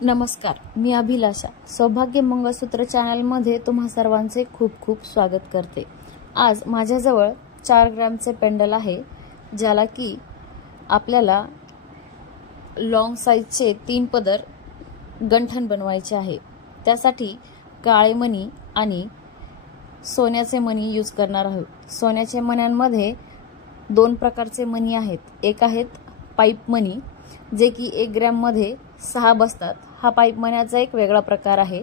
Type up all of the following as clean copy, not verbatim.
नमस्कार, मी अभिलाषा सौभाग्य मंगळसूत्र चॅनल मध्ये तुम्हा सर्वांचे खूप खूप स्वागत करते। आज माझ्याजवळ 4 ग्रॅमचे पेंडल आहे, ज्याला की आपल्याला लॉंग साइजचे 3 पदर गंठण बनवायचे आहे। त्यासाठी काळे मणी आणि सोन्याचे मणी यूज करणार आहोत। सोन्याच्या मण्यांमध्ये 2 प्रकारचे मणी आहेत। एक आहेत पाईप मणी, जे की 1 ग्रॅम मध्ये 6 बसतात। हा पाईप मण्याचा एक वेगळा प्रकार आहे।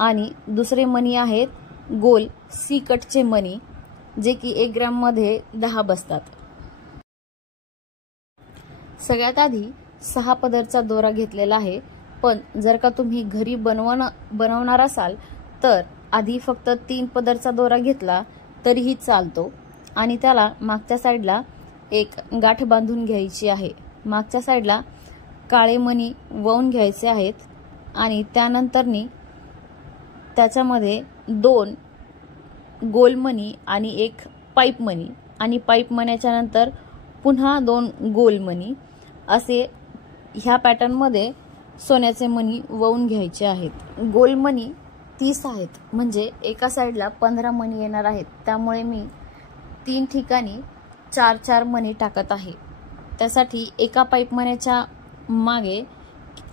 आणि दुसरे मणी आहेत गोल सी कटचे मणी, जे की 1 ग्रॅम मध्ये 10 बसतात। सगळ्यात आधी 6 पदरचा दोरा घेतलेला आहे, पण जर का तुम्ही घरी बनवणार असाल तर आधी फक्त 3 पदरचा दोरा घेतला तरीही चालतो। आणि त्याला मागच्या साइडला एक गाठ बांधून घ्यायची आहे। मागच्या साइडला काळे मणी वळून घ्यायचे आहेत आणि त्यानंतरनी त्याच्यामध्ये 2 गोल मणी आणि 1 पाईप मणी, आणि पाईप मण्याच्या नंतर पुन्हा 2 गोल मणी, असे ह्या पॅटर्न मध्ये सोन्याचे मणी वळून घ्यायचे आहेत। गोल मणी 30 आहेत, म्हणजे एका साइडला 15 मणी येणार आहेत। त्यामुळे मी 3 ठिकाणी 4-4 मणी टाकत आहे। त्यासाठी एका पाईप मण्याच्या मागे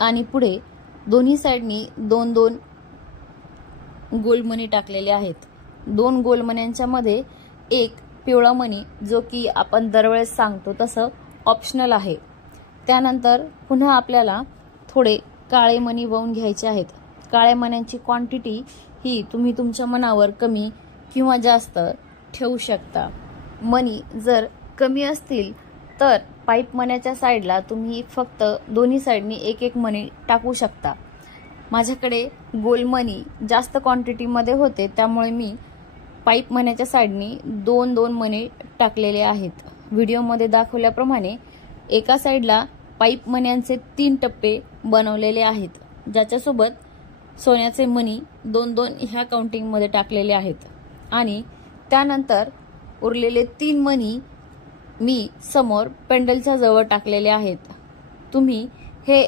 आणि पुढे दोन्ही साइडनी 2-2 गोल मणी टाकलेले आहेत। 2 गोल मण्यांच्या मध्ये एक पिवळा मणी, जो की आपण दरवेळेस सांगतो तसं ऑप्शनल आहे। त्यानंतर पुन्हा आपल्याला थोडे काळे मणी वळून घ्यायचे आहेत। काळ्या मण्यांची क्वांटिटी ही तुम्ही तुमच्या मनावर कमी किंवा जास्त ठेवू शकता। मणी जर कमी असतील तर पाईप मण्याच्या साइडला तुम्ही फक्त दोन्ही साइडनी 1-1 मणी टाकू शकता। माझ्याकडे गोल मणी जास्त क्वांटिटी मध्ये होते, त्यामुळे मी पाईप मण्याच्या साइडनी 2-2 मणी टाकलेले आहेत। व्हिडिओ मध्ये दाखवल्याप्रमाणे एका साइडला पाईप मण्यांचे 3 टप्पे बनवलेले आहेत, ज्याच्यासोबत सोन्याचे मणी 2-2 ह्या काउंटिंग मध्ये टाकलेले आहेत। आणि त्यानंतर उरलेले 3 मणी मी समोर पेंडलच्या जवळ टाकलेले आहेत। तुम्ही हे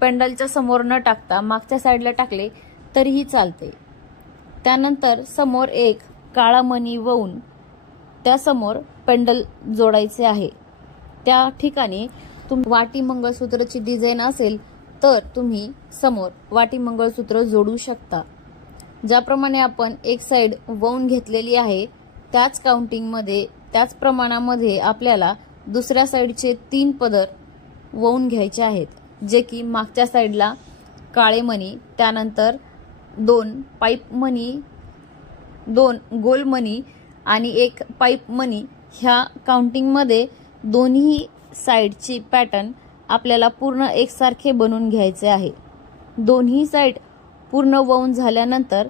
पेंडलच्या समोर न टाकता मागच्या साइडला टाकले तरीही चालते। त्यानंतर समोर एक काळा मणी वळून त्या समोर पेंडल जोडायचे आहे। त्या ठिकाणी तुम्ही वाटी मंगळसूत्रची डिझाइन असेल तर तुम्ही समोर वाटी मंगळसूत्र जोडू शकता। ज्याप्रमाणे आपण एक साइड वळून घेतलेली आहे त्याच काउंटिंग मध्ये, त्याच प्रमाणामध्ये आपल्याला दुसऱ्या साइडचे 3 पदर वळून घ्यायचे आहेत, जे की मागच्या साइडला काळे मणी, त्यानंतर 2 पाईप मणी, 2 गोल मणी आणि 1 पाईप मणी, ह्या काउंटिंग मध्ये दोन्ही साइडची पॅटर्न आपल्याला पूर्ण एकसारखे बनवून घ्यायचे आहे। दोन्ही साइड पूर्ण वळून झाल्यानंतर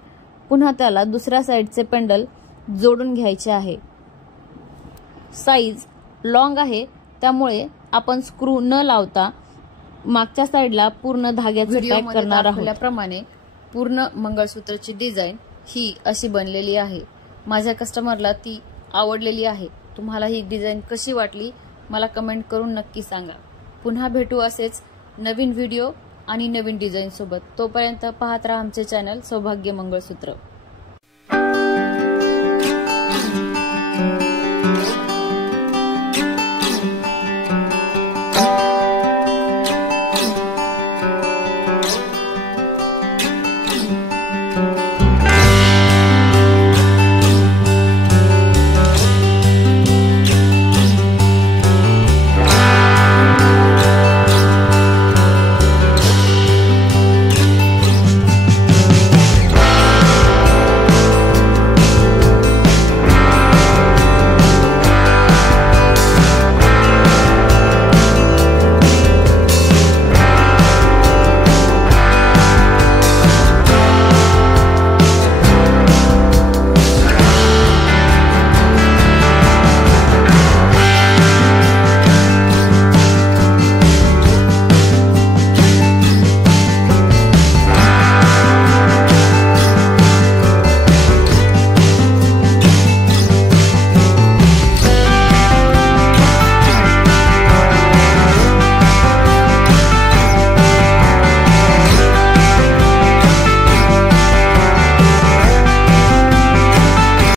पुन्हा त्याला दुसऱ्या साइडचे पेंडल जोडून घ्यायचे आहे। साइज लॉंग आहे, त्यामुळे आपण स्क्रू न लावता मागच्या साइडला पूर्ण धाग्याचे पॅक करणार आहोत। दाखवल्याप्रमाणे पूर्ण मंगळसूत्रची डिझाइन ही अशी बनलेली आहे। माझ्या कस्टमरला ती आवडलेली आहे। तुम्हाला ही डिझाइन कशी वाटली मला कमेंट करून नक्की सांगा। पुन्हा भेटू असेच नवीन व्हिडिओ आणि नवीन डिझाइन सोबत। तोपर्यंत पाहत राहा आमचे चॅनल सौभाग्य मंगळसूत्र।